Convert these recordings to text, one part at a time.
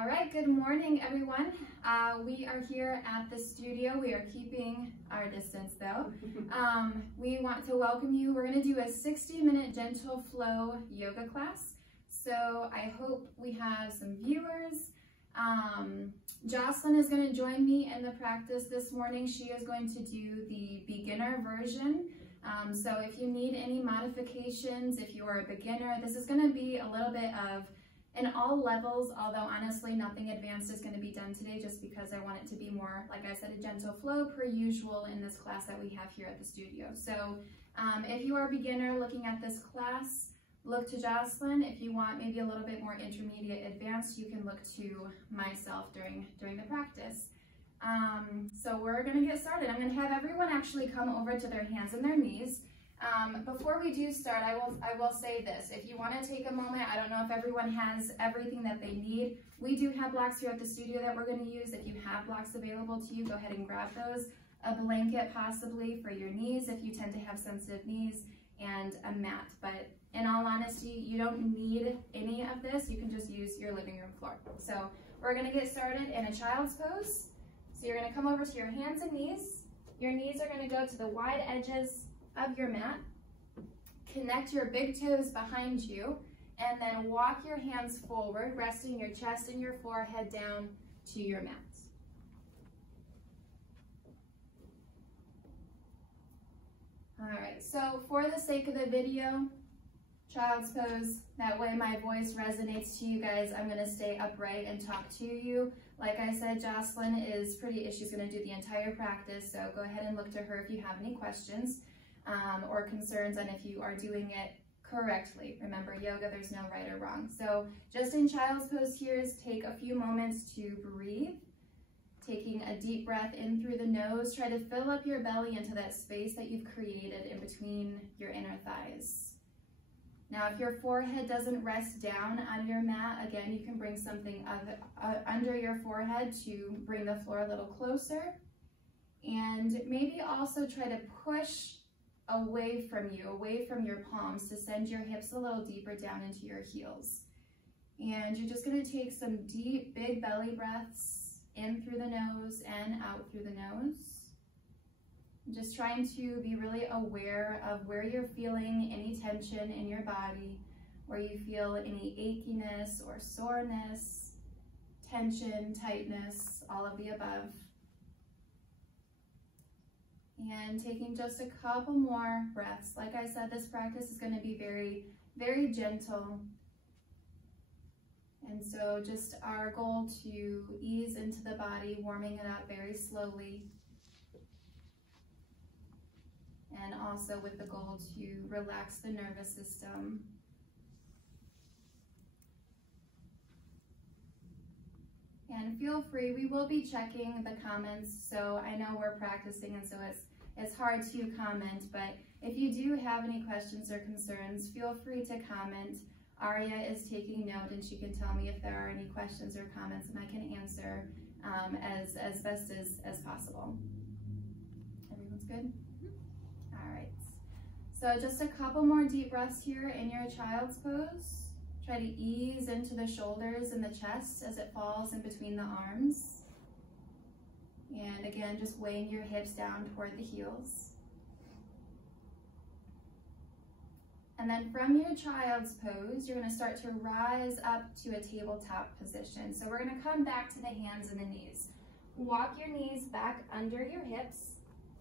All right, good morning, everyone. We are here at the studio. We are keeping our distance, though. We want to welcome you. We're going to do a 60-minute gentle flow yoga class. So I hope we have some viewers. Jocelyn is going to join me in the practice this morning. She is going to do the beginner version. So if you need any modifications, if you are a beginner, this is going to be a little bit of in all levels, although honestly nothing advanced is going to be done today just because I want it to be more, like I said, a gentle flow per usual in this class that we have here at the studio. So if you are a beginner looking at this class, look to Jocelyn. If you want maybe a little bit more intermediate advanced, you can look to myself during the practice. So we're going to get started. I'm going to have everyone actually come over to their hands and their knees. Before we do start, I will say this. If you want to take a moment, I don't know if everyone has everything that they need. We do have blocks here at the studio that we're going to use. If you have blocks available to you, go ahead and grab those. A blanket possibly for your knees if you tend to have sensitive knees, and a mat. But in all honesty, you don't need any of this. You can just use your living room floor. So we're going to get started in a child's pose. So you're going to come over to your hands and knees. Your knees are going to go to the wide edges of your mat. Connect your big toes behind you, and then walk your hands forward, resting your chest and your forehead down to your mat. All right, so for the sake of the video, child's pose, that way my voice resonates to you guys. I'm gonna stay upright and talk to you. Like I said, Jocelyn is she's gonna do the entire practice, so go ahead and look to her if you have any questions or concerns on if you are doing it correctly. Remember, yoga, there's no right or wrong. So just in child's pose here is take a few moments to breathe. Taking a deep breath in through the nose, try to fill up your belly into that space that you've created in between your inner thighs. Now, if your forehead doesn't rest down on your mat, again, you can bring something under your forehead to bring the floor a little closer. And maybe also try to push away from your palms to send your hips a little deeper down into your heels. And you're just going to take some deep, big belly breaths in through the nose and out through the nose. Just trying to be really aware of where you're feeling any tension in your body, where you feel any achiness or soreness, tension, tightness, all of the above. And taking just a couple more breaths. Like I said, this practice is going to be very, very gentle. And so just our goal to ease into the body, warming it up very slowly. And also with the goal to relax the nervous system. And feel free, we will be checking the comments, so I know we're practicing and so it's hard to comment, but if you do have any questions or concerns, feel free to comment. Aria is taking note and she can tell me if there are any questions or comments and I can answer as best as possible. Everyone's good? All right. So just a couple more deep breaths here in your child's pose. Try to ease into the shoulders and the chest as it falls in between the arms. And again, just weighing your hips down toward the heels. And then from your child's pose, you're going to start to rise up to a tabletop position. So we're going to come back to the hands and the knees. Walk your knees back under your hips.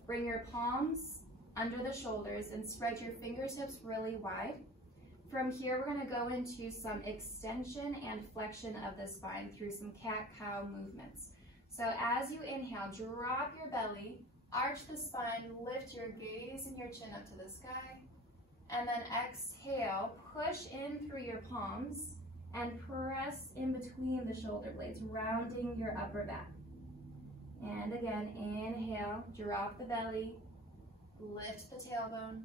Bring your palms under the shoulders and spread your fingertips really wide. From here, we're going to go into some extension and flexion of the spine through some cat-cow movements. So as you inhale, drop your belly, arch the spine, lift your gaze and your chin up to the sky. And then exhale, push in through your palms and press in between the shoulder blades, rounding your upper back. And again, inhale, drop the belly, lift the tailbone.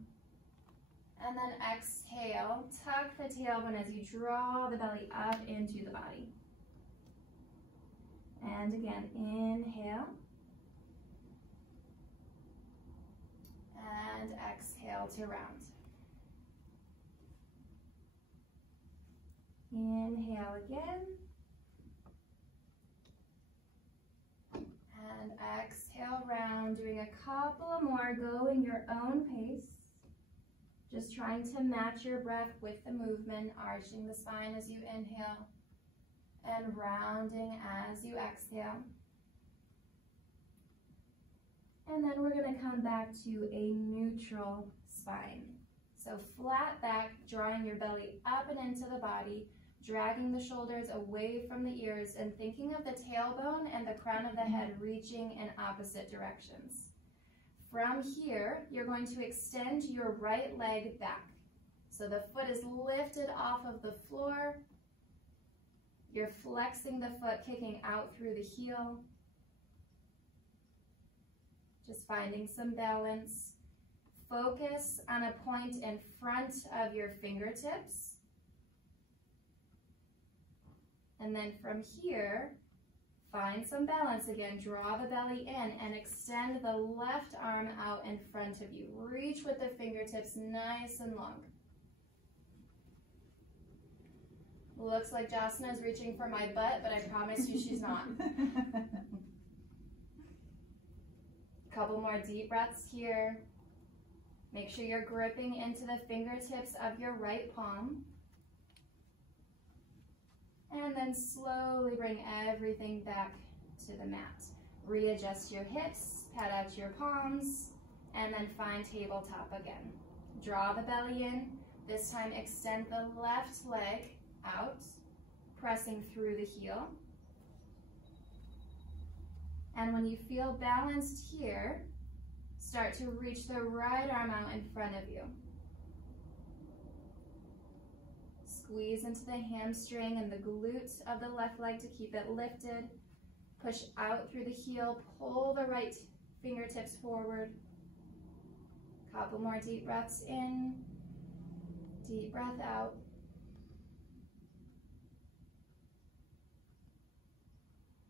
And then exhale, tuck the tailbone as you draw the belly up into the body. And again, inhale. And exhale to round. Inhale again. couple more, go in your own pace. Just trying to match your breath with the movement, arching the spine as you inhale and rounding as you exhale. And then we're going to come back to a neutral spine. So flat back, drawing your belly up and into the body, dragging the shoulders away from the ears, and thinking of the tailbone and the crown of the head reaching in opposite directions. From here, you're going to extend your right leg back. So the foot is lifted off of the floor. You're flexing the foot, kicking out through the heel. Just finding some balance. Focus on a point in front of your fingertips. And then from here, find some balance again. Draw the belly in and extend the left arm out in front of you. Reach with the fingertips nice and long. Looks like Jasna is reaching for my butt, but I promise you she's not. Couple more deep breaths here. Make sure you're gripping into the fingertips of your right palm. And then slowly bring everything back to the mat. Readjust your hips, pat out your palms, and then find tabletop again. Draw the belly in. This time extend the left leg out, pressing through the heel. And when you feel balanced here, start to reach the right arm out in front of you. Squeeze into the hamstring and the glute of the left leg to keep it lifted. Push out through the heel, pull the right fingertips forward. Couple more deep breaths in, deep breath out.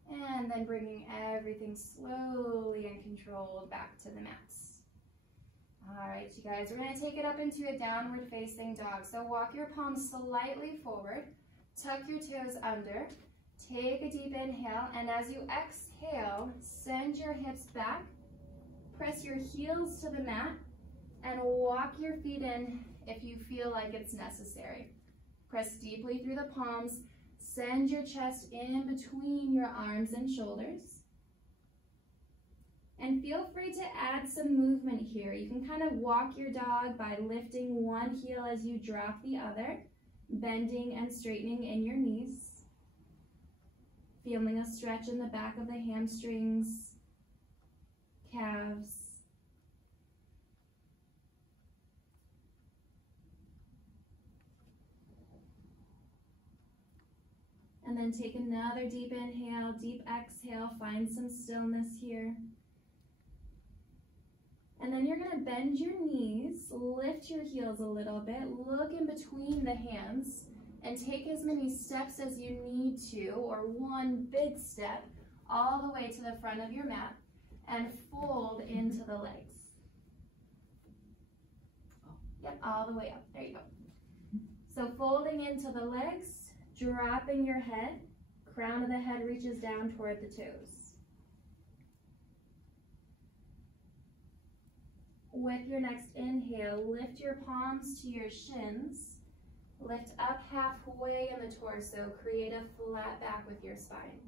And then bringing everything slowly and controlled back to the mats. All right, you guys, we're going to take it up into a downward facing dog. So walk your palms slightly forward, tuck your toes under, take a deep inhale, and as you exhale, send your hips back, press your heels to the mat, and walk your feet in if you feel like it's necessary. Press deeply through the palms. Send your chest in between your arms and shoulders. And feel free to add some movement here. You can kind of walk your dog by lifting one heel as you drop the other, bending and straightening in your knees. Feeling a stretch in the back of the hamstrings, calves. And then take another deep inhale, deep exhale, find some stillness here. And then you're gonna bend your knees, lift your heels a little bit, look in between the hands, and take as many steps as you need to, or one big step, all the way to the front of your mat, and fold into the legs. Yep, all the way up, there you go. So folding into the legs, dropping your head, crown of the head reaches down toward the toes. With your next inhale, lift your palms to your shins, lift up halfway in the torso, create a flat back with your spine.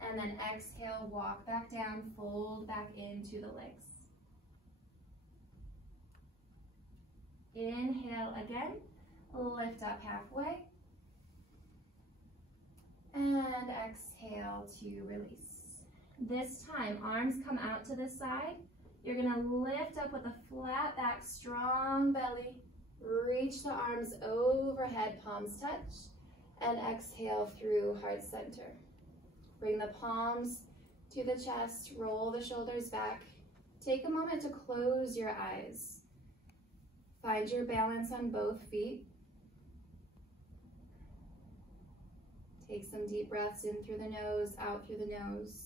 And then exhale, walk back down, fold back into the legs. Inhale again, lift up halfway. And exhale to release. This time, arms come out to the side. You're gonna lift up with a flat back, strong belly. Reach the arms overhead, palms touch. And exhale through heart center. Bring the palms to the chest, roll the shoulders back. Take a moment to close your eyes. Find your balance on both feet. Take some deep breaths in through the nose, out through the nose.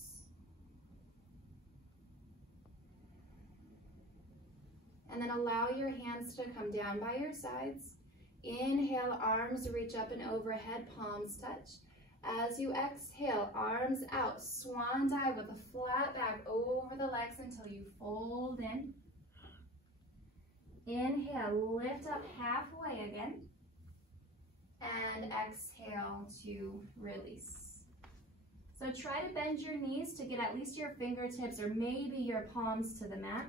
And then allow your hands to come down by your sides. Inhale, arms reach up and overhead, palms touch. As you exhale, arms out, swan dive with a flat back over the legs until you fold in. Inhale, lift up halfway again. And exhale to release. So try to bend your knees to get at least your fingertips or maybe your palms to the mat.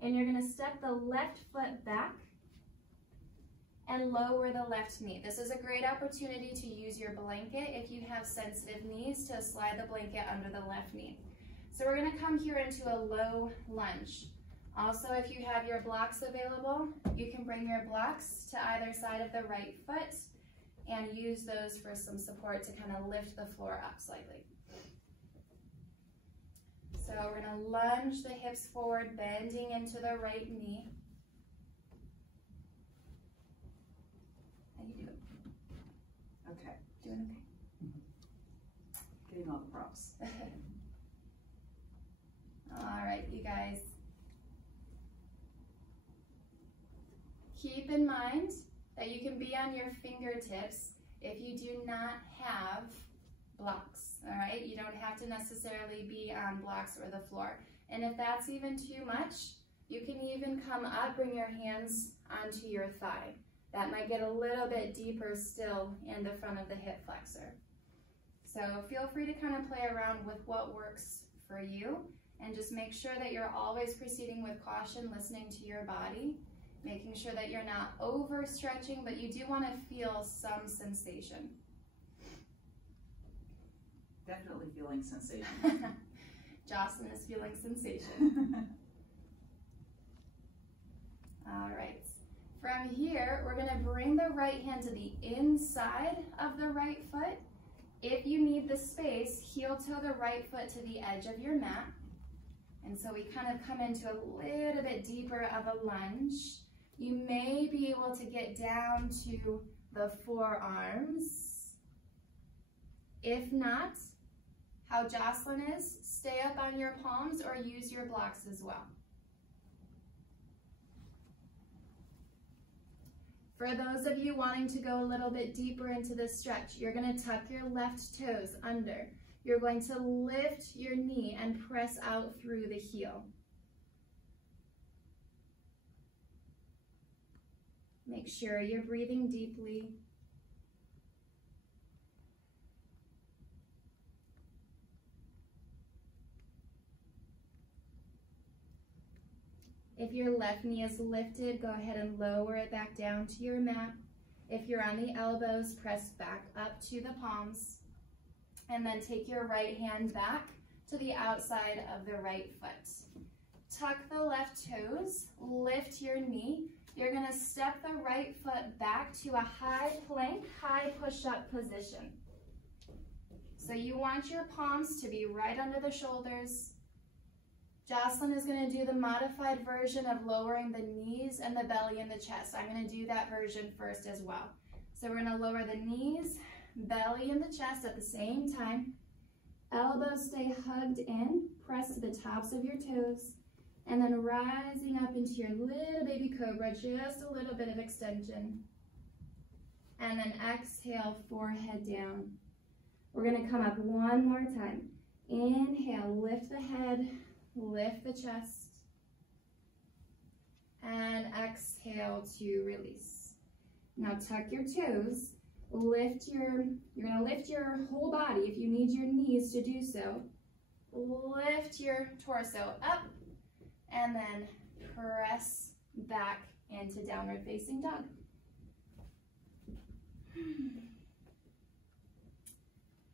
And you're going to step the left foot back and lower the left knee. This is a great opportunity to use your blanket if you have sensitive knees to slide the blanket under the left knee. So we're going to come here into a low lunge. Also, if you have your blocks available, you can bring your blocks to either side of the right foot and use those for some support to kind of lift the floor up slightly. So we're going to lunge the hips forward, bending into the right knee. How you doing? Okay. Doing okay? Getting all the props. All right, you guys. Keep in mind that you can be on your fingertips if you do not have blocks, all right? You don't have to necessarily be on blocks or the floor. And if that's even too much, you can even come up, bring your hands onto your thigh. That might get a little bit deeper still in the front of the hip flexor. So feel free to kind of play around with what works for you, and just make sure that you're always proceeding with caution, listening to your body, making sure that you're not overstretching, but you do want to feel some sensation. Definitely feeling sensation. Jocelyn is feeling sensation. All right. From here, we're going to bring the right hand to the inside of the right foot. If you need the space, heel toe the right foot to the edge of your mat. And so we kind of come into a little bit deeper of a lunge. You may be able to get down to the forearms. If not, how Jocelyn is, stay up on your palms or use your blocks as well. For those of you wanting to go a little bit deeper into this stretch, you're going to tuck your left toes under. You're going to lift your knee and press out through the heel. Make sure you're breathing deeply. If your left knee is lifted, go ahead and lower it back down to your mat. If you're on the elbows, press back up to the palms. And then take your right hand back to the outside of the right foot. Tuck the left toes, lift your knee. You're going to step the right foot back to a high plank, high push-up position. So you want your palms to be right under the shoulders. Jocelyn is going to do the modified version of lowering the knees and the belly and the chest. I'm going to do that version first as well. So we're going to lower the knees, belly and the chest at the same time. Elbows stay hugged in, press to the tops of your toes, and then rising up into your little baby cobra, just a little bit of extension. And then exhale, forehead down. We're gonna come up one more time. Inhale, lift the head, lift the chest. And exhale to release. Now tuck your toes, you're gonna lift your whole body if you need your knees to do so. Lift your torso up, and then press back into downward facing dog.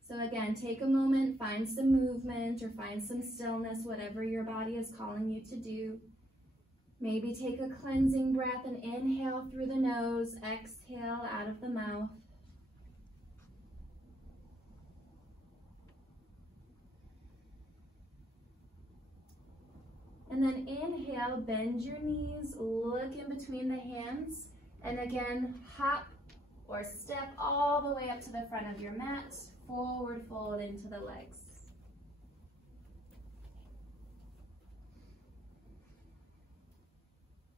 So again, take a moment, find some movement or find some stillness, whatever your body is calling you to do. Maybe take a cleansing breath and inhale through the nose, exhale out of the mouth. And then inhale, bend your knees, look in between the hands, and again, hop or step all the way up to the front of your mat, forward fold into the legs.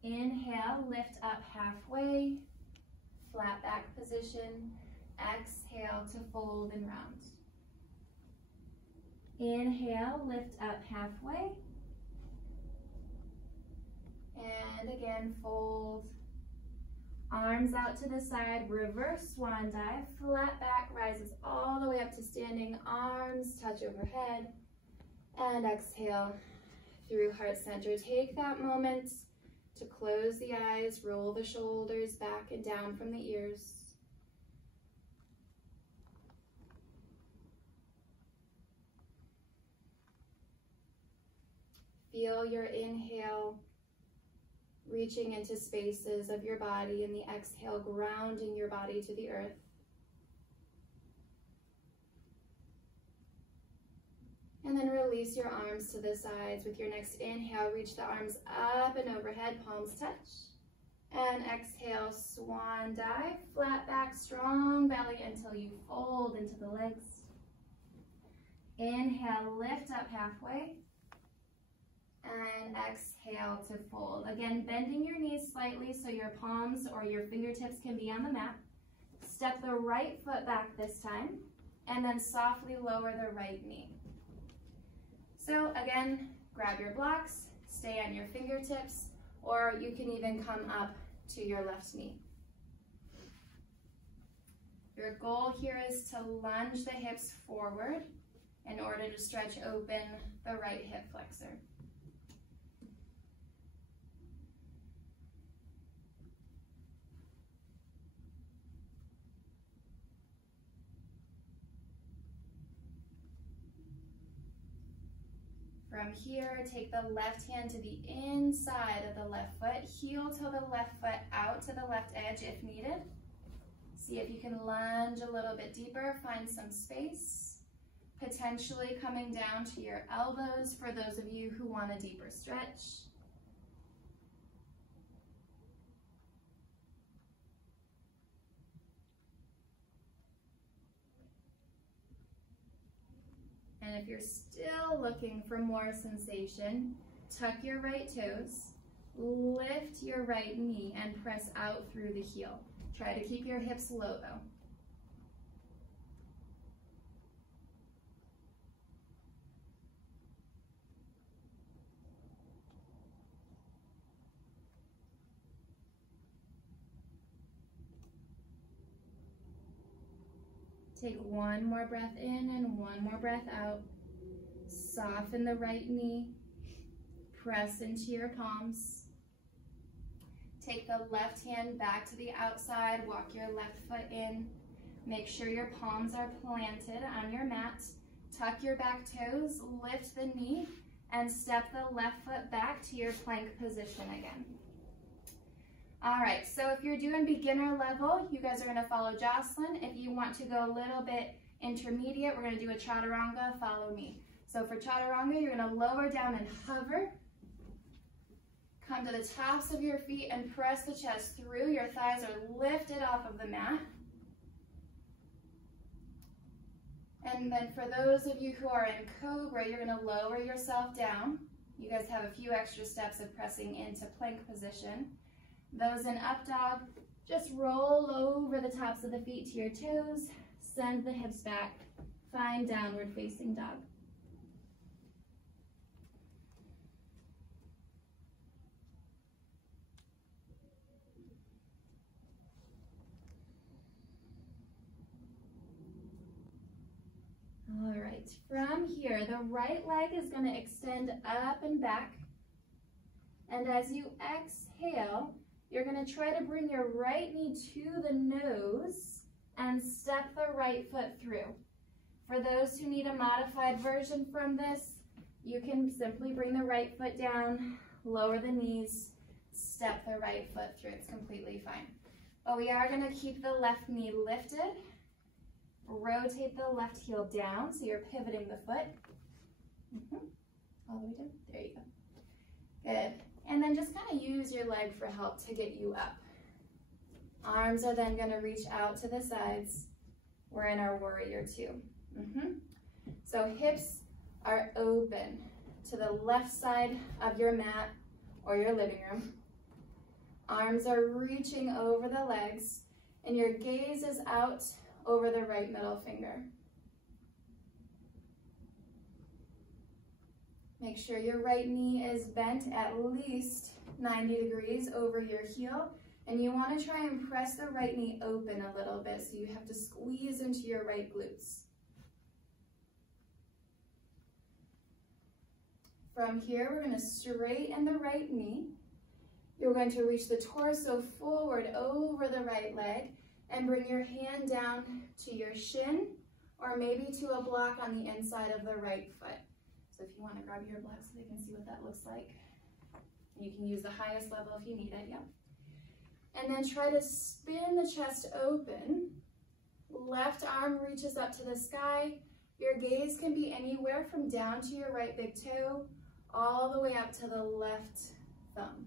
Inhale, lift up halfway, flat back position. Exhale to fold and round. Inhale, lift up halfway. And again, fold. Arms out to the side, reverse swan dive, flat back, rises all the way up to standing, arms touch overhead, and exhale through heart center. Take that moment to close the eyes, roll the shoulders back and down from the ears. Feel your inhale reaching into spaces of your body, and the exhale grounding your body to the earth. And then release your arms to the sides. With your next inhale, reach the arms up and overhead, palms touch. And exhale, swan dive, flat back, strong belly until you fold into the legs. Inhale, lift up halfway. And exhale to fold. Again, bending your knees slightly so your palms or your fingertips can be on the mat. Step the right foot back this time, and then softly lower the right knee. So again, grab your blocks, stay on your fingertips, or you can even come up to your left knee. Your goal here is to lunge the hips forward in order to stretch open the right hip flexor. From here, take the left hand to the inside of the left foot, heel to the left foot out to the left edge if needed. See if you can lunge a little bit deeper, find some space, potentially coming down to your elbows for those of you who want a deeper stretch. And if you're still looking for more sensation, tuck your right toes, lift your right knee, and press out through the heel. Try to keep your hips low though. Take one more breath in and one more breath out. Soften the right knee. Press into your palms. Take the left hand back to the outside. Walk your left foot in. Make sure your palms are planted on your mat. Tuck your back toes, lift the knee, and step the left foot back to your plank position again. All right, so if you're doing beginner level, you guys are gonna follow Jocelyn. If you want to go a little bit intermediate, we're gonna do a chaturanga, follow me. So for chaturanga, you're gonna lower down and hover. Come to the tops of your feet and press the chest through. Your thighs are lifted off of the mat. And then for those of you who are in cobra, you're gonna lower yourself down. You guys have a few extra steps of pressing into plank position. Those in up dog, just roll over the tops of the feet to your toes, send the hips back, find downward facing dog. All right, from here, the right leg is going to extend up and back. And as you exhale, you're going to try to bring your right knee to the nose and step the right foot through. For those who need a modified version from this, you can simply bring the right foot down, lower the knees, step the right foot through. It's completely fine. But we are going to keep the left knee lifted. Rotate the left heel down so you're pivoting the foot. All the way down. There you go. Good. And then just kind of use your leg for help to get you up. Arms are then going to reach out to the sides. We're in our warrior two. So hips are open to the left side of your mat or your living room. Arms are reaching over the legs, and your gaze is out over the right middle finger. Make sure your right knee is bent at least 90 degrees over your heel, and you want to try and press the right knee open a little bit, so you have to squeeze into your right glutes. From here, we're going to straighten the right knee. You're going to reach the torso forward over the right leg and bring your hand down to your shin, or maybe to a block on the inside of the right foot. So if you want to grab your block so they can see what that looks like. You can use the highest level if you need it, yep. And then try to spin the chest open. Left arm reaches up to the sky. Your gaze can be anywhere from down to your right big toe, all the way up to the left thumb.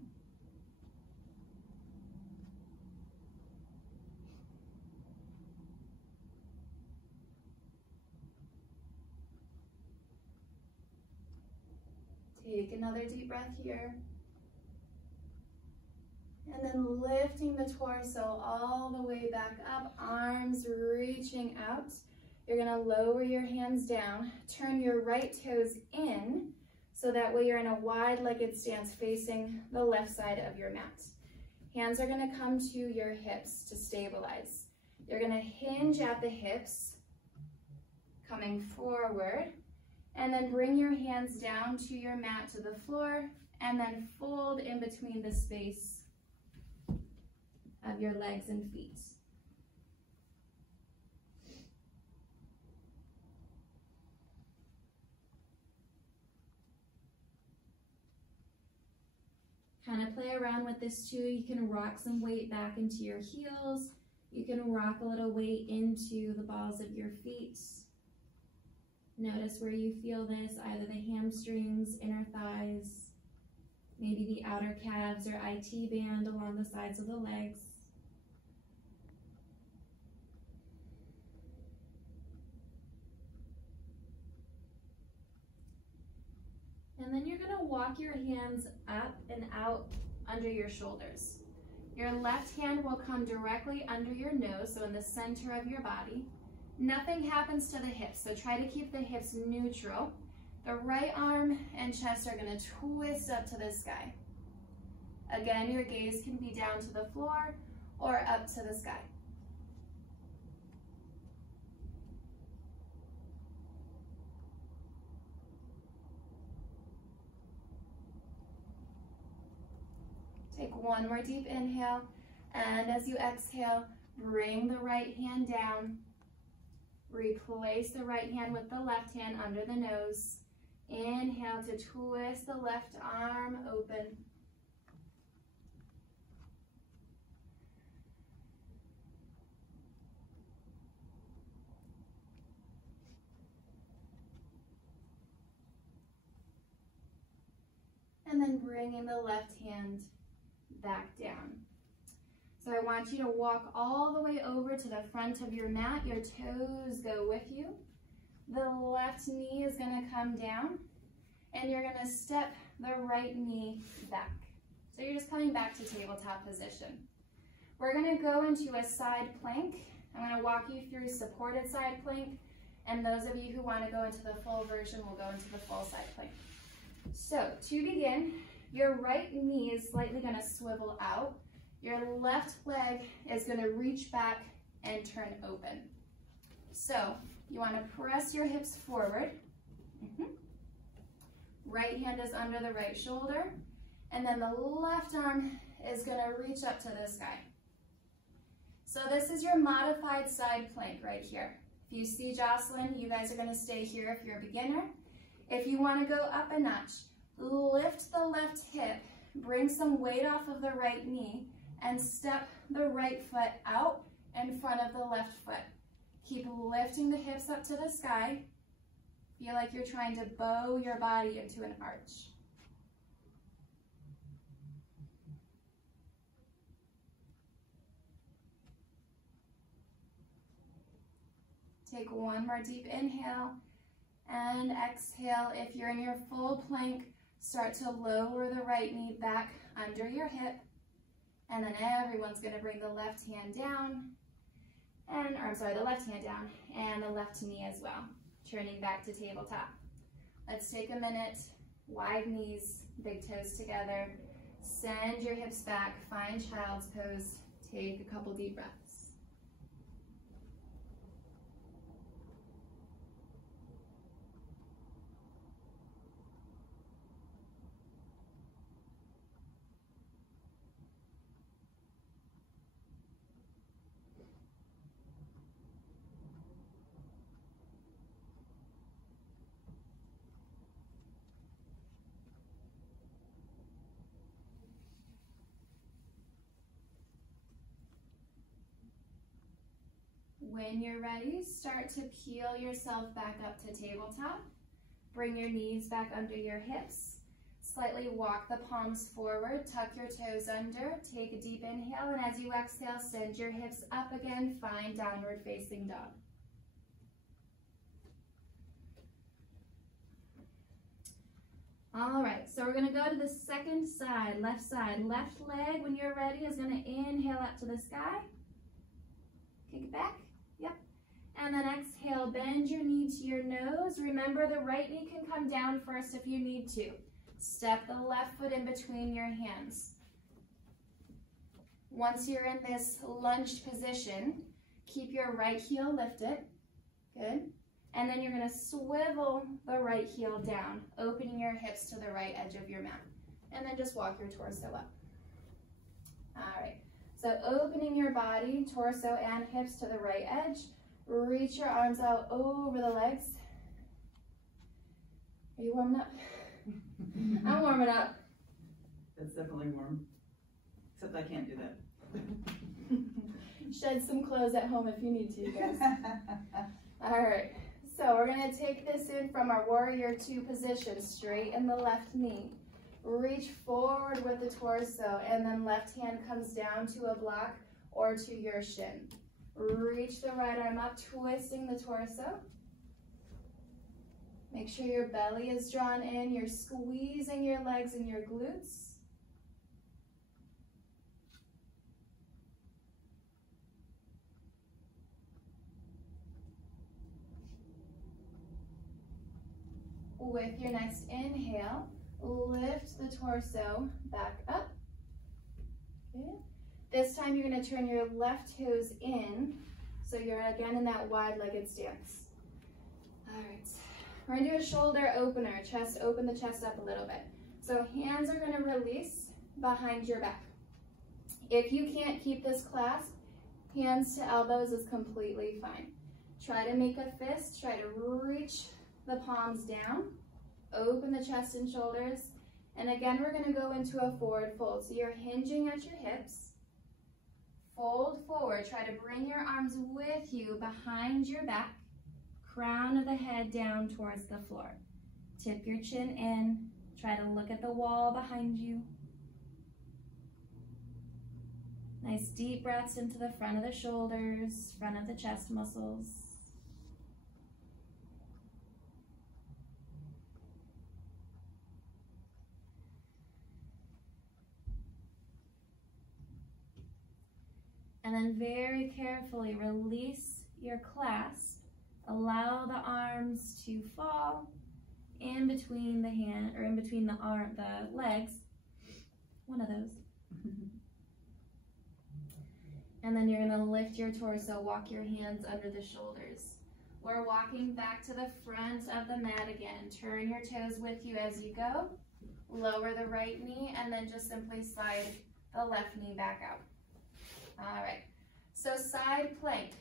Take another deep breath here. And then lifting the torso all the way back up, arms reaching out. You're gonna lower your hands down, turn your right toes in, so that way you're in a wide-legged stance facing the left side of your mat. Hands are gonna come to your hips to stabilize. You're gonna hinge at the hips, coming forward, and then bring your hands down to your mat to the floor, and then fold in between the space of your legs and feet. Kind of play around with this too. You can rock some weight back into your heels. You can rock a little weight into the balls of your feet. Notice where you feel this, either the hamstrings, inner thighs, maybe the outer calves or IT band along the sides of the legs. And then you're gonna walk your hands up and out under your shoulders. Your left hand will come directly under your nose, so in the center of your body. Nothing happens to the hips, so try to keep the hips neutral. The right arm and chest are gonna twist up to the sky. Again, your gaze can be down to the floor or up to the sky. Take one more deep inhale, and as you exhale, bring the right hand down. Replace the right hand with the left hand under the nose. Inhale to twist the left arm open. And then bringing the left hand back down. So I want you to walk all the way over to the front of your mat. Your toes go with you. The left knee is going to come down, and you're going to step the right knee back. So you're just coming back to tabletop position. We're going to go into a side plank. I'm going to walk you through supported side plank, and those of you who want to go into the full version will go into the full side plank. So to begin, your right knee is slightly going to swivel out. Your left leg is going to reach back and turn open. So you want to press your hips forward. Right hand is under the right shoulder. And then the left arm is going to reach up to the sky. So this is your modified side plank right here. If you see Jocelyn, you guys are going to stay here if you're a beginner. If you want to go up a notch, lift the left hip, bring some weight off of the right knee, and step the right foot out in front of the left foot. Keep lifting the hips up to the sky. Feel like you're trying to bow your body into an arch. Take one more deep inhale and exhale. If you're in your full plank, start to lower the right knee back under your hip. And then everyone's going to bring the left hand down, the left hand down and the left knee as well, turning back to tabletop. Let's take a minute Wide knees, big toes together. Send your hips back, find child's pose. Take a couple deep breaths. When you're ready, start to peel yourself back up to tabletop. Bring your knees back under your hips. Slightly walk the palms forward, tuck your toes under, take a deep inhale, and as you exhale, send your hips up again, find downward facing dog. All right, so we're gonna go to the second side, left side. Left leg, when you're ready, is gonna inhale up to the sky. Kick it back. Yep. And then exhale, bend your knee to your nose. Remember, the right knee can come down first if you need to. Step the left foot in between your hands. Once you're in this lunged position, keep your right heel lifted. Good. And then you're going to swivel the right heel down, opening your hips to the right edge of your mat. And then just walk your torso up. All right. So opening your body, torso and hips to the right edge. Reach your arms out over the legs. Are you warming up? I'm warming up. That's definitely warm. Except I can't do that. Shed some clothes at home if you need to, you guys. All right. So we're going to take this in from our warrior two position. Straighten the left knee. Reach forward with the torso, and then left hand comes down to a block or to your shin. Reach the right arm up, twisting the torso. Make sure your belly is drawn in. You're squeezing your legs and your glutes. With your next inhale, lift the torso back up. Okay. This time you're going to turn your left toes in, so you're again in that wide-legged stance. All right, we're going to do a shoulder opener, chest, open the chest up a little bit. So hands are going to release behind your back. If you can't keep this clasp, hands to elbows is completely fine. Try to make a fist, try to reach the palms down, open the chest and shoulders, and again we're going to go into a forward fold. So you're hinging at your hips, fold forward, try to bring your arms with you behind your back, crown of the head down towards the floor. Tip your chin in, try to look at the wall behind you. Nice deep breaths into the front of the shoulders, front of the chest muscles. And then very carefully release your clasp. Allow the arms to fall in between the hand, or in between the legs. One of those. And then you're gonna lift your torso, walk your hands under the shoulders. We're walking back to the front of the mat again. Turn your toes with you as you go. Lower the right knee and then just simply slide the left knee back out. All right, so side plank,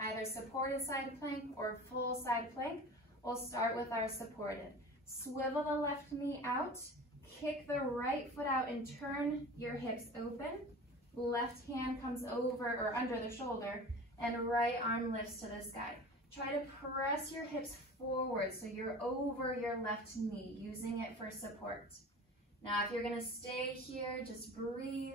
either supported side plank or full side plank. We'll start with our supported. Swivel the left knee out, kick the right foot out and turn your hips open. Left hand comes over or under the shoulder and right arm lifts to the sky. Try to press your hips forward so you're over your left knee, using it for support. Now if you're gonna stay here, just breathe.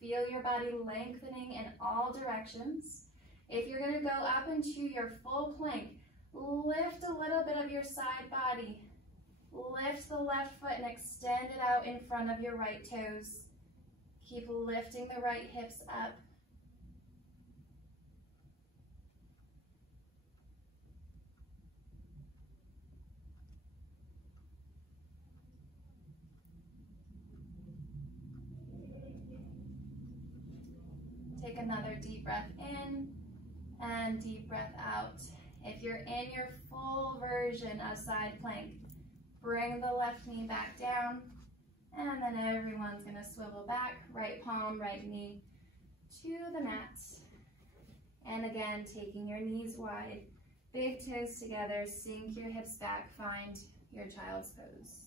Feel your body lengthening in all directions. If you're gonna go up into your full plank, lift a little bit of your side body. Lift the left foot and extend it out in front of your right toes. Keep lifting the right hips up. Take another deep breath in and deep breath out. If you're in your full version of side plank, bring the left knee back down, and then everyone's gonna swivel back, right palm, right knee to the mat. And again, taking your knees wide, big toes together, sink your hips back, find your child's pose.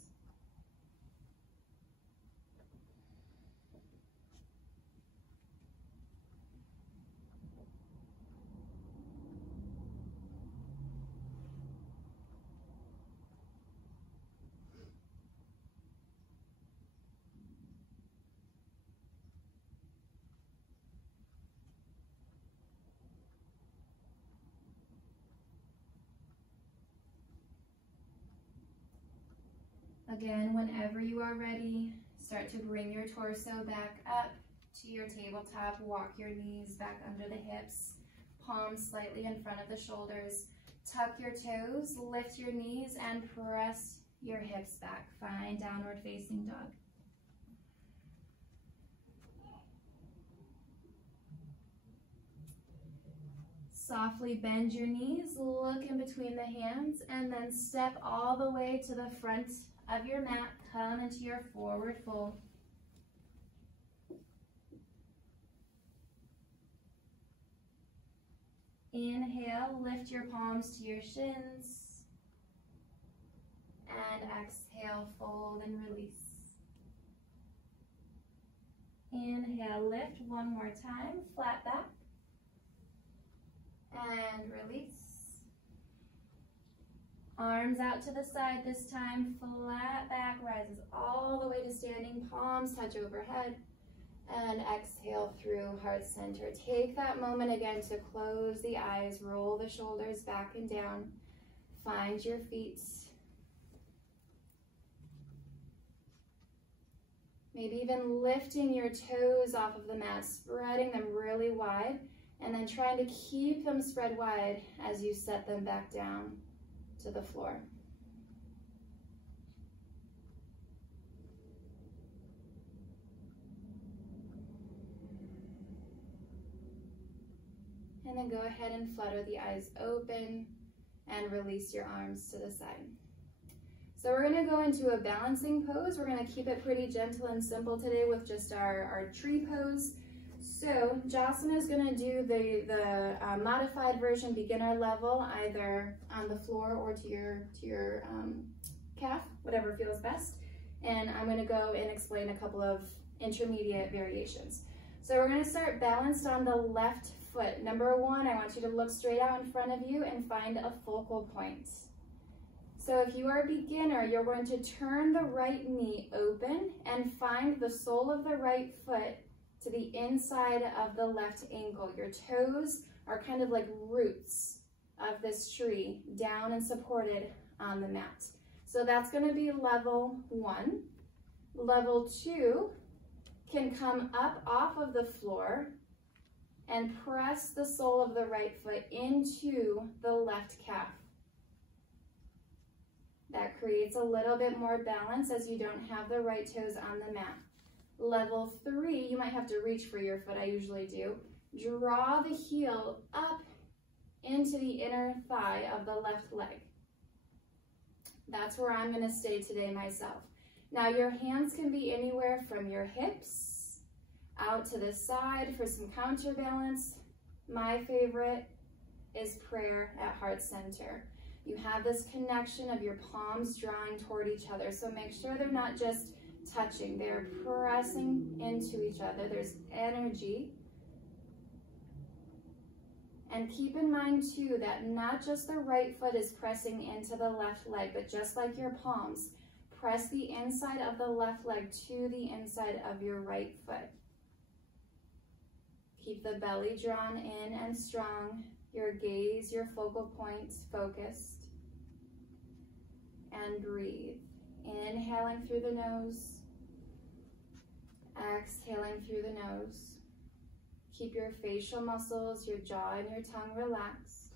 Again, whenever you are ready, start to bring your torso back up to your tabletop. Walk your knees back under the hips, palms slightly in front of the shoulders. Tuck your toes, lift your knees, and press your hips back. Find downward facing dog. Softly bend your knees, look in between the hands, and then step all the way to the front of your mat. Come into your forward fold. Inhale, lift your palms to your shins. And exhale, fold and release. Inhale, lift one more time, flat back. And release. Arms out to the side this time, flat back, rises all the way to standing, palms touch overhead, and exhale through heart center. Take that moment again to close the eyes, roll the shoulders back and down, find your feet. Maybe even lifting your toes off of the mat, spreading them really wide, and then trying to keep them spread wide as you set them back down to the floor. And then go ahead and flutter the eyes open and release your arms to the side. So we're gonna go into a balancing pose. We're gonna keep it pretty gentle and simple today with just our tree pose. So Jasana is going to do the modified version, beginner level, either on the floor or to your calf, whatever feels best. And I'm going to go and explain a couple of intermediate variations. So we're going to start balanced on the left foot. Number one, I want you to look straight out in front of you and find a focal point. So if you are a beginner, you're going to turn the right knee open and find the sole of the right foot to the inside of the left ankle. Your toes are kind of like roots of this tree, down and supported on the mat. So that's going to be level one. Level two can come up off of the floor and press the sole of the right foot into the left calf. That creates a little bit more balance as you don't have the right toes on the mat. Level three, you might have to reach for your foot, I usually do. Draw the heel up into the inner thigh of the left leg. That's where I'm going to stay today myself. Now your hands can be anywhere from your hips out to the side for some counterbalance. My favorite is prayer at heart center. You have this connection of your palms drawing toward each other, so make sure they're not just touching, they're pressing into each other. There's energy. And keep in mind too that not just the right foot is pressing into the left leg, but just like your palms, press the inside of the left leg to the inside of your right foot. Keep the belly drawn in and strong, your gaze, your focal points focused. And breathe. Inhaling through the nose, exhaling through the nose. Keep your facial muscles, your jaw and your tongue relaxed.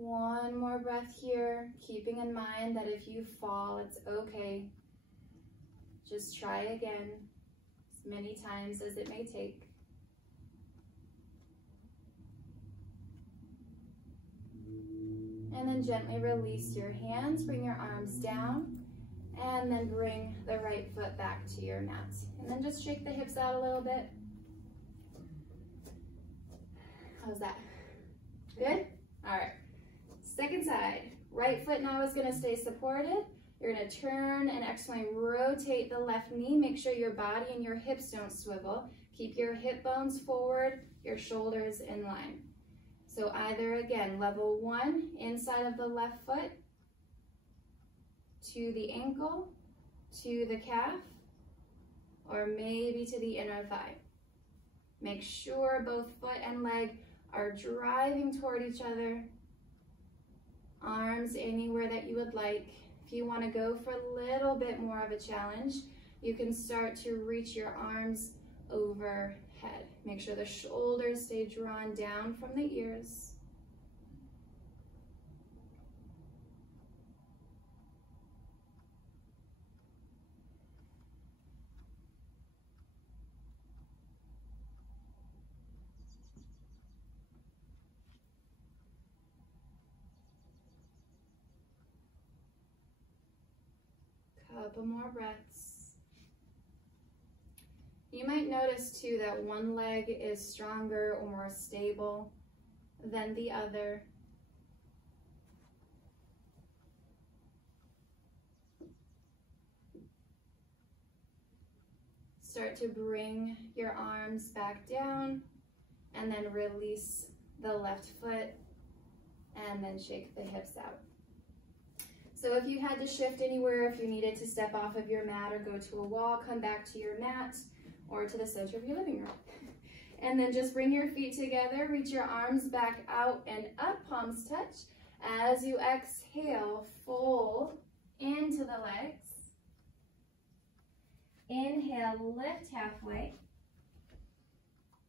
One more breath here, keeping in mind that if you fall, it's okay. Just try again, as many times as it may take. And then gently release your hands, bring your arms down, and then bring the right foot back to your mat. And then just shake the hips out a little bit. How's that? Good? All right. Second side. Right foot now is going to stay supported. You're going to turn and externally rotate the left knee. Make sure your body and your hips don't swivel. Keep your hip bones forward, your shoulders in line. So either, again, level 1, inside of the left foot, to the ankle, to the calf, or maybe to the inner thigh. Make sure both foot and leg are driving toward each other. Arms anywhere that you would like. If you want to go for a little bit more of a challenge, you can start to reach your arms overhead. Make sure the shoulders stay drawn down from the ears. Couple more breaths. You might notice too that one leg is stronger or more stable than the other. Start to bring your arms back down and then release the left foot and then shake the hips out. So if you had to shift anywhere, if you needed to step off of your mat or go to a wall, come back to your mat or to the center of your living room. And then just bring your feet together, reach your arms back out and up, palms touch. As you exhale, fold into the legs. Inhale, lift halfway.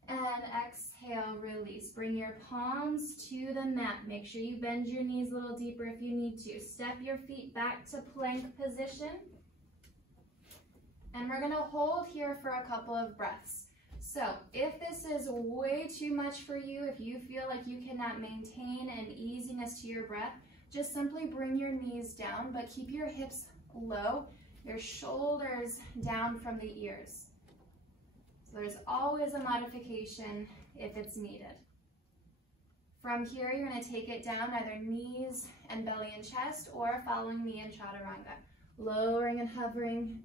And exhale, release. Bring your palms to the mat. Make sure you bend your knees a little deeper if you need to. Step your feet back to plank position. And we're going to hold here for a couple of breaths. So if this is way too much for you, if you feel like you cannot maintain an easiness to your breath, just simply bring your knees down, but keep your hips low, your shoulders down from the ears. So there's always a modification if it's needed. From here, you're going to take it down, either knees and belly and chest, or following me in chaturanga. Lowering and hovering,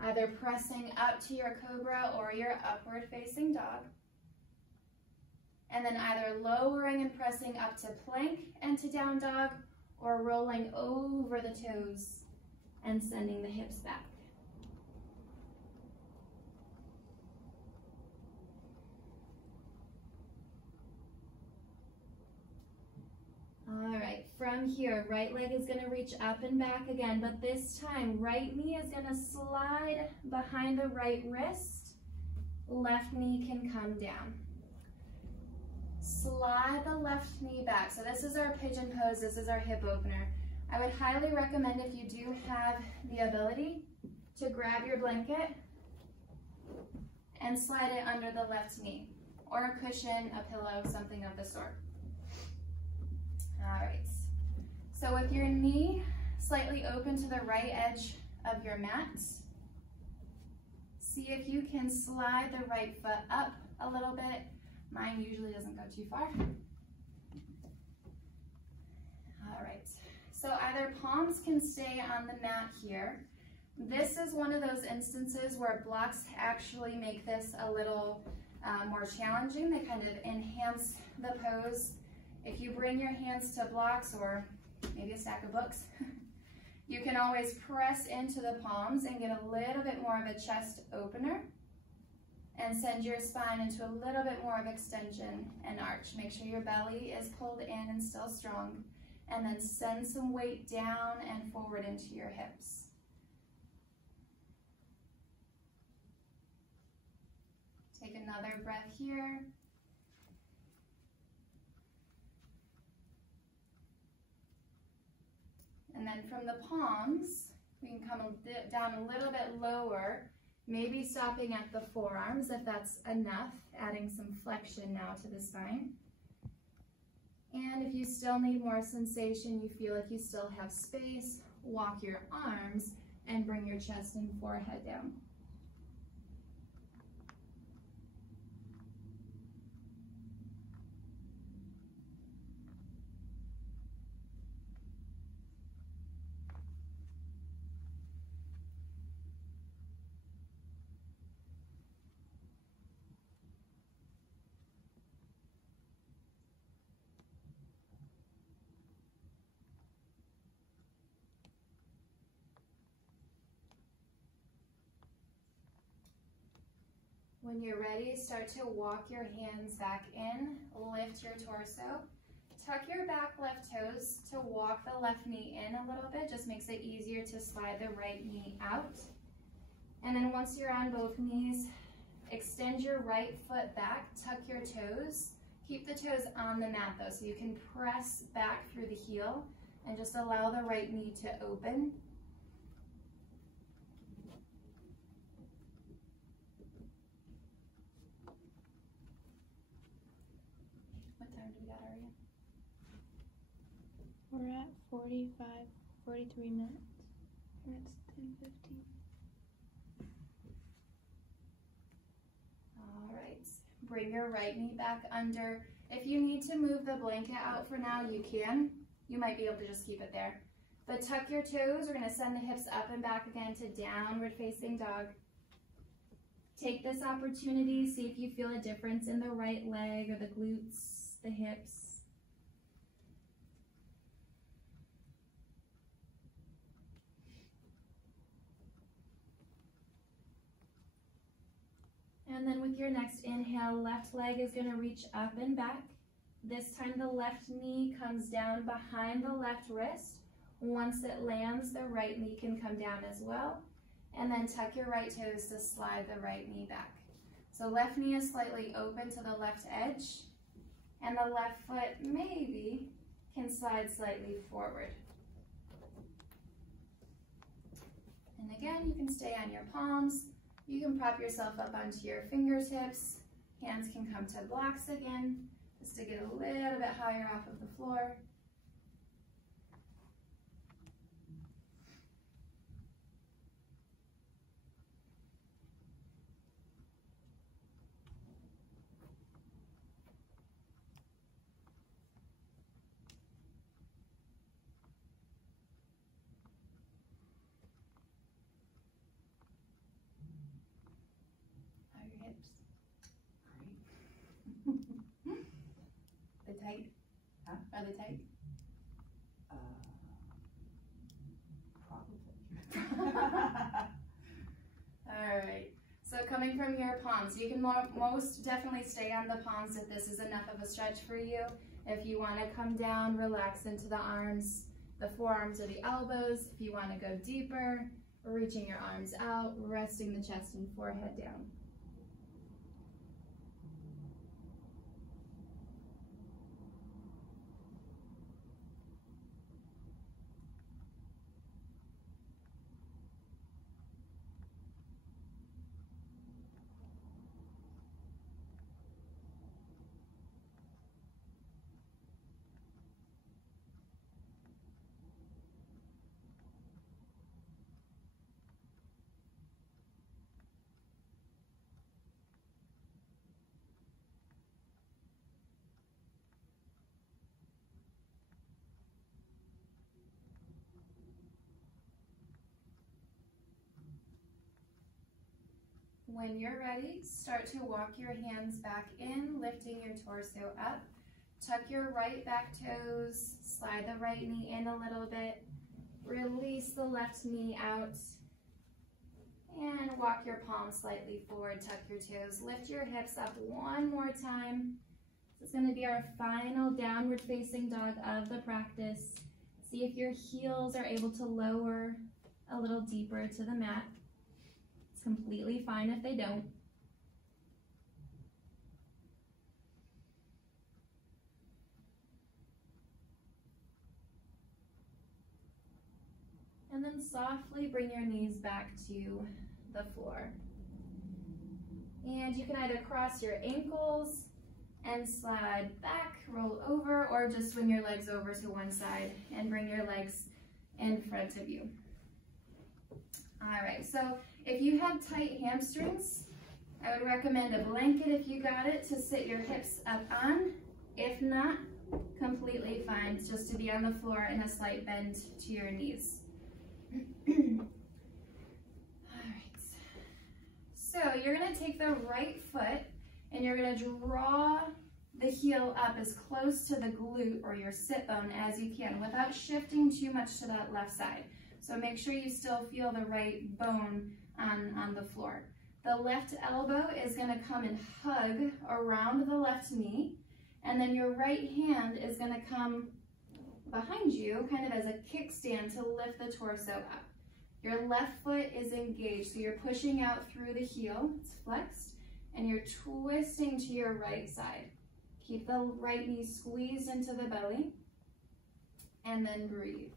either pressing up to your cobra or your upward facing dog. And then either lowering and pressing up to plank and to down dog, or rolling over the toes and sending the hips back. All right, from here, right leg is going to reach up and back again, but this time, right knee is going to slide behind the right wrist. Left knee can come down. Slide the left knee back. So this is our pigeon pose. This is our hip opener. I would highly recommend, if you do have the ability, to grab your blanket and slide it under the left knee, or a cushion, a pillow, something of the sort. All right, so with your knee slightly open to the right edge of your mat, see if you can slide the right foot up a little bit. Mine usually doesn't go too far. All right, so either palms can stay on the mat here. This is one of those instances where blocks actually make this a little more challenging. They kind of enhance the pose. If you bring your hands to blocks or maybe a stack of books, you can always press into the palms and get a little bit more of a chest opener and send your spine into a little bit more of extension and arch. Make sure your belly is pulled in and still strong, and then send some weight down and forward into your hips. Take another breath here. And then from the palms, we can come down a little bit lower, maybe stopping at the forearms if that's enough, adding some flexion now to the spine. And if you still need more sensation, you feel like you still have space, walk your arms and bring your chest and forehead down. When you're ready, start to walk your hands back in, lift your torso, tuck your back left toes to walk the left knee in a little bit, just makes it easier to slide the right knee out. And then once you're on both knees, extend your right foot back, tuck your toes, keep the toes on the mat though, so you can press back through the heel and just allow the right knee to open. We're at 43 minutes. And it's 10:15. All right, bring your right knee back under. If you need to move the blanket out for now, you can. You might be able to just keep it there. But tuck your toes. We're gonna send the hips up and back again to downward facing dog. Take this opportunity, see if you feel a difference in the right leg or the glutes, the hips. And then with your next inhale, left leg is going to reach up and back. This time the left knee comes down behind the left wrist. Once it lands, the right knee can come down as well. And then tuck your right toes to slide the right knee back. So left knee is slightly open to the left edge. And the left foot maybe can slide slightly forward. And again, you can stay on your palms. You can prop yourself up onto your fingertips. Hands can come to blocks again, just to get a little bit higher off of the floor. Tight? Huh? Are they tight? Probably. All right. So coming from your palms, you can most definitely stay on the palms if this is enough of a stretch for you. If you want to come down, relax into the arms, the forearms or the elbows. If you want to go deeper, reaching your arms out, resting the chest and forehead down. When you're ready, start to walk your hands back in, lifting your torso up. Tuck your right back toes, slide the right knee in a little bit, release the left knee out, and walk your palms slightly forward, tuck your toes, lift your hips up one more time. This is going to be our final downward facing dog of the practice. See if your heels are able to lower a little deeper to the mat. It's completely fine if they don't. And then softly bring your knees back to the floor. And you can either cross your ankles and slide back, roll over, or just swing your legs over to one side and bring your legs in front of you. All right, so if you have tight hamstrings, I would recommend a blanket if you got it to sit your hips up on. If not, completely fine, just to be on the floor in a slight bend to your knees. All right, so you're gonna take the right foot and you're gonna draw the heel up as close to the glute or your sit bone as you can without shifting too much to that left side. So make sure you still feel the right bone on the floor. The left elbow is gonna come and hug around the left knee, and then your right hand is gonna come behind you, kind of as a kickstand to lift the torso up. Your left foot is engaged, so you're pushing out through the heel, it's flexed, and you're twisting to your right side. Keep the right knee squeezed into the belly, and then breathe.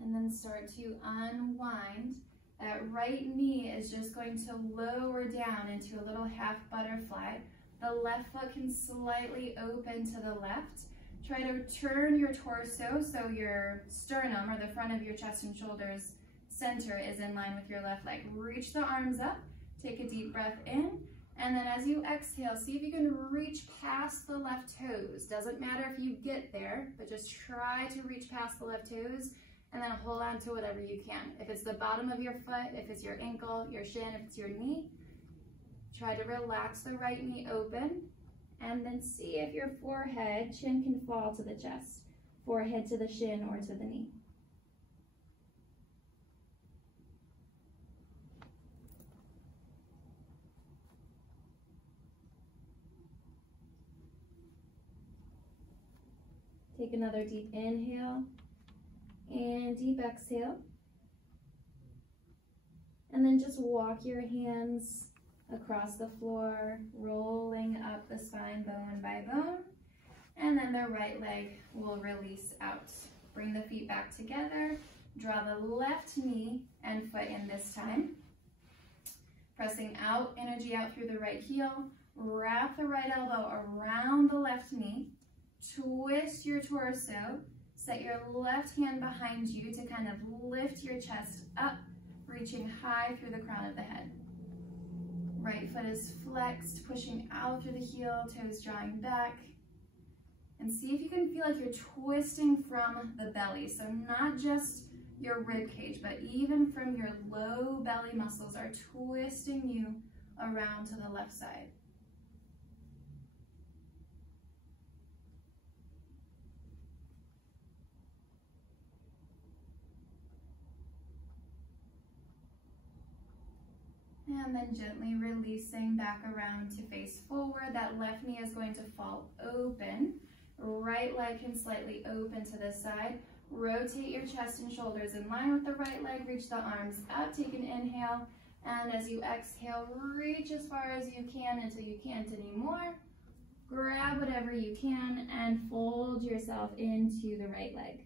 And then start to unwind. That right knee is just going to lower down into a little half butterfly. The left foot can slightly open to the left. Try to turn your torso so your sternum, or the front of your chest and shoulders center, is in line with your left leg. Reach the arms up, take a deep breath in, and then as you exhale, see if you can reach past the left toes. Doesn't matter if you get there, but just try to reach past the left toes, and then hold on to whatever you can. If it's the bottom of your foot, if it's your ankle, your shin, if it's your knee, try to relax the right knee open, and then see if your forehead, chin can fall to the chest, forehead to the shin or to the knee. Take another deep inhale. And deep exhale. And then just walk your hands across the floor, rolling up the spine bone by bone. And then the right leg will release out. Bring the feet back together. Draw the left knee and foot in this time. Pressing out, energy out through the right heel. Wrap the right elbow around the left knee. Twist your torso. Set your left hand behind you to kind of lift your chest up, reaching high through the crown of the head. Right foot is flexed, pushing out through the heel, toes drawing back. And see if you can feel like you're twisting from the belly. So not just your rib cage, but even from your low belly muscles are twisting you around to the left side. And then gently releasing back around to face forward. That left knee is going to fall open. Right leg can slightly open to the side. Rotate your chest and shoulders in line with the right leg. Reach the arms up. Take an inhale. And as you exhale, reach as far as you can until you can't anymore. Grab whatever you can and fold yourself into the right leg.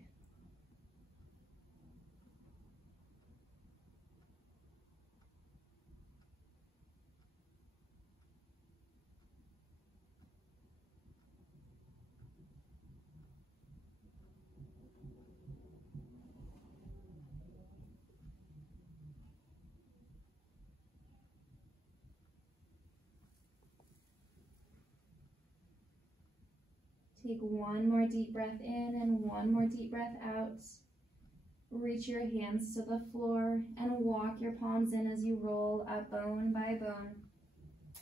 Take one more deep breath in and one more deep breath out. Reach your hands to the floor and walk your palms in as you roll up bone by bone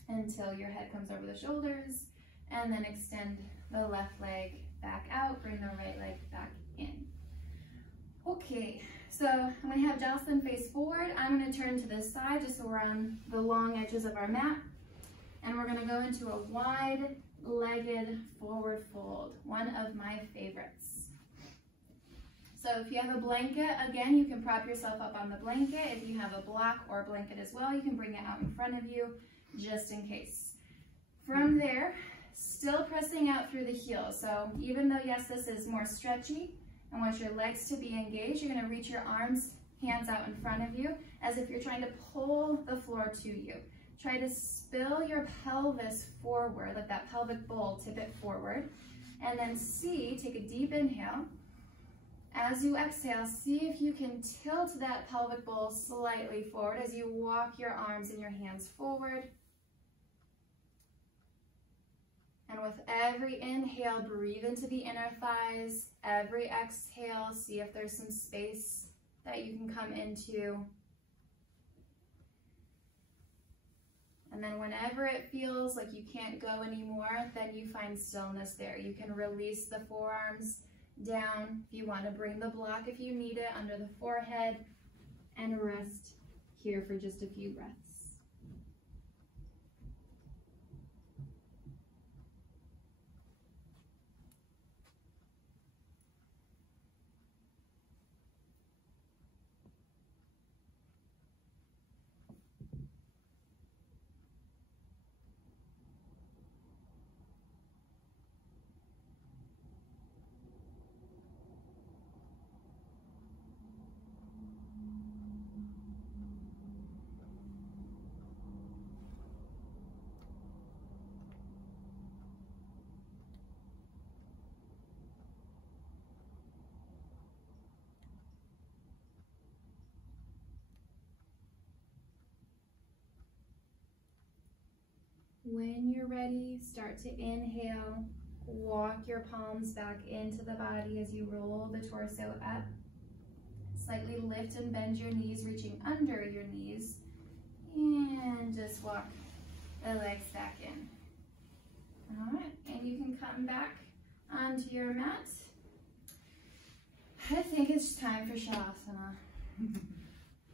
until your head comes over the shoulders, and then extend the left leg back out, bring the right leg back in. Okay, so I'm going to have Jocelyn face forward. I'm going to turn to this side just so we're on the long edges of our mat. And we're going to go into a wide-legged forward fold, one of my favorites. So if you have a blanket, again, you can prop yourself up on the blanket. If you have a block or a blanket as well, you can bring it out in front of you just in case. From there, still pressing out through the heels. So even though, yes, this is more stretchy, I want your legs to be engaged. You're going to reach your arms, hands out in front of you, as if you're trying to pull the floor to you. Try to spill your pelvis forward, let that pelvic bowl tip it forward. And then take a deep inhale. As you exhale, see if you can tilt that pelvic bowl slightly forward as you walk your arms and your hands forward. And with every inhale, breathe into the inner thighs. Every exhale, see if there's some space that you can come into. And then whenever it feels like you can't go anymore, then you find stillness there. You can release the forearms down. If you want to bring the block, if you need it, under the forehead, and rest here for just a few breaths. When you're ready, start to inhale. Walk your palms back into the body as you roll the torso up. Slightly lift and bend your knees, reaching under your knees. And just walk the legs back in. All right, and you can come back onto your mat. I think it's time for Shavasana.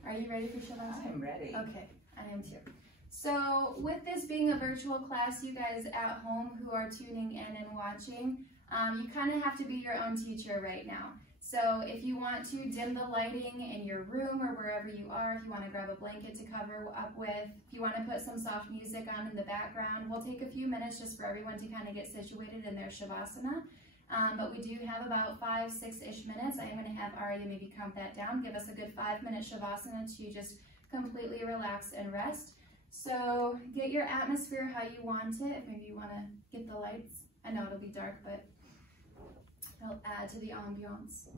Are you ready for Shavasana? I'm ready. Okay, I am too. So with this being a virtual class, you guys at home who are tuning in and watching, you kind of have to be your own teacher right now. So if you want to dim the lighting in your room or wherever you are, if you want to grab a blanket to cover up with, if you want to put some soft music on in the background, we'll take a few minutes just for everyone to kind of get situated in their Shavasana. But we do have about 5-6-ish minutes. I am going to have Arya maybe count that down, give us a good 5-minute Shavasana to just completely relax and rest. So get your atmosphere how you want it. If maybe you want to get the lights. I know it'll be dark, but it'll add to the ambiance.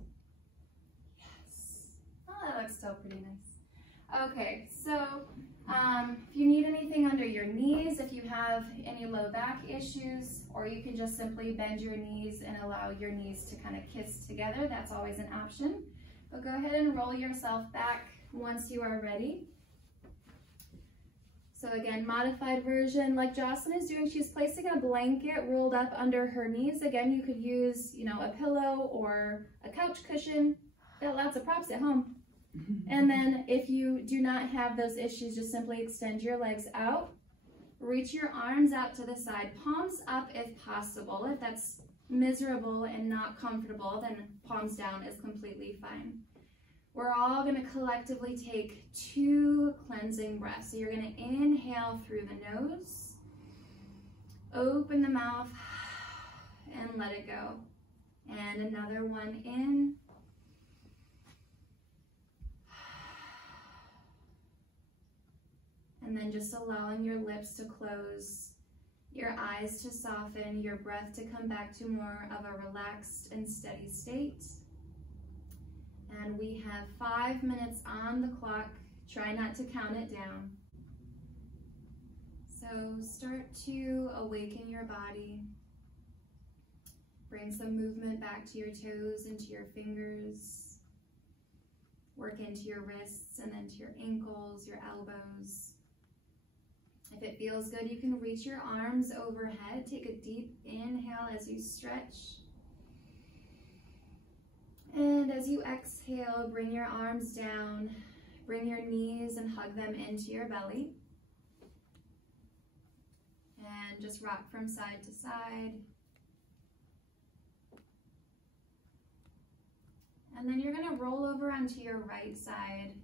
Yes. Oh, that looks still pretty nice. Okay, so if you need anything under your knees, if you have any low back issues, or you can just simply bend your knees and allow your knees to kind of kiss together, that's always an option. But go ahead and roll yourself back once you are ready. So again, modified version like Jocelyn is doing, she's placing a blanket rolled up under her knees. Again, you could use, a pillow or a couch cushion. Got lots of props at home. And then if you do not have those issues, just simply extend your legs out. Reach your arms out to the side, palms up if possible. If that's miserable and not comfortable, then palms down is completely fine. We're all going to collectively take 2 cleansing breaths. So you're going to inhale through the nose, open the mouth, and let it go. And another one in. And then just allowing your lips to close, your eyes to soften, your breath to come back to more of a relaxed and steady state. And we have 5 minutes on the clock. Try not to count it down. So start to awaken your body. Bring some movement back to your toes, into your fingers. Work into your wrists and then to your ankles, your elbows. If it feels good, you can reach your arms overhead. Take a deep inhale as you stretch. And as you exhale, bring your arms down, bring your knees and hug them into your belly. And just rock from side to side. And then you're going to roll over onto your right side.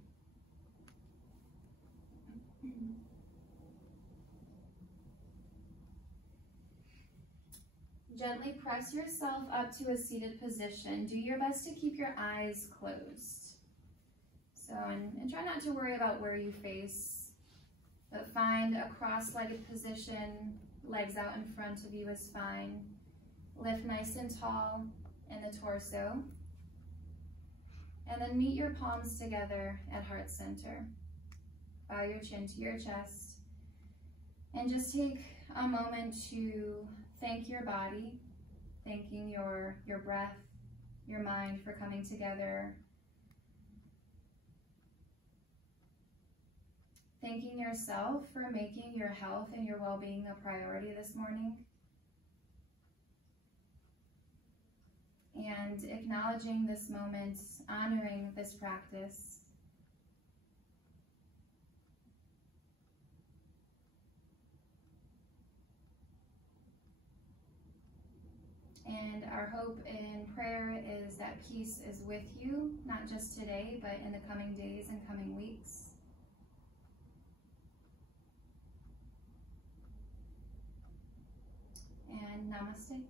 Gently press yourself up to a seated position. Do your best to keep your eyes closed. So, and try not to worry about where you face, but find a cross-legged position. Legs out in front of you is fine. Lift nice and tall in the torso. And then meet your palms together at heart center. Bow your chin to your chest. And just take a moment to thank your body, thanking your breath, your mind for coming together. Thanking yourself for making your health and your well-being a priority this morning. And acknowledging this moment, honoring this practice. And our hope and prayer is that peace is with you, not just today, but in the coming days and coming weeks. And namaste.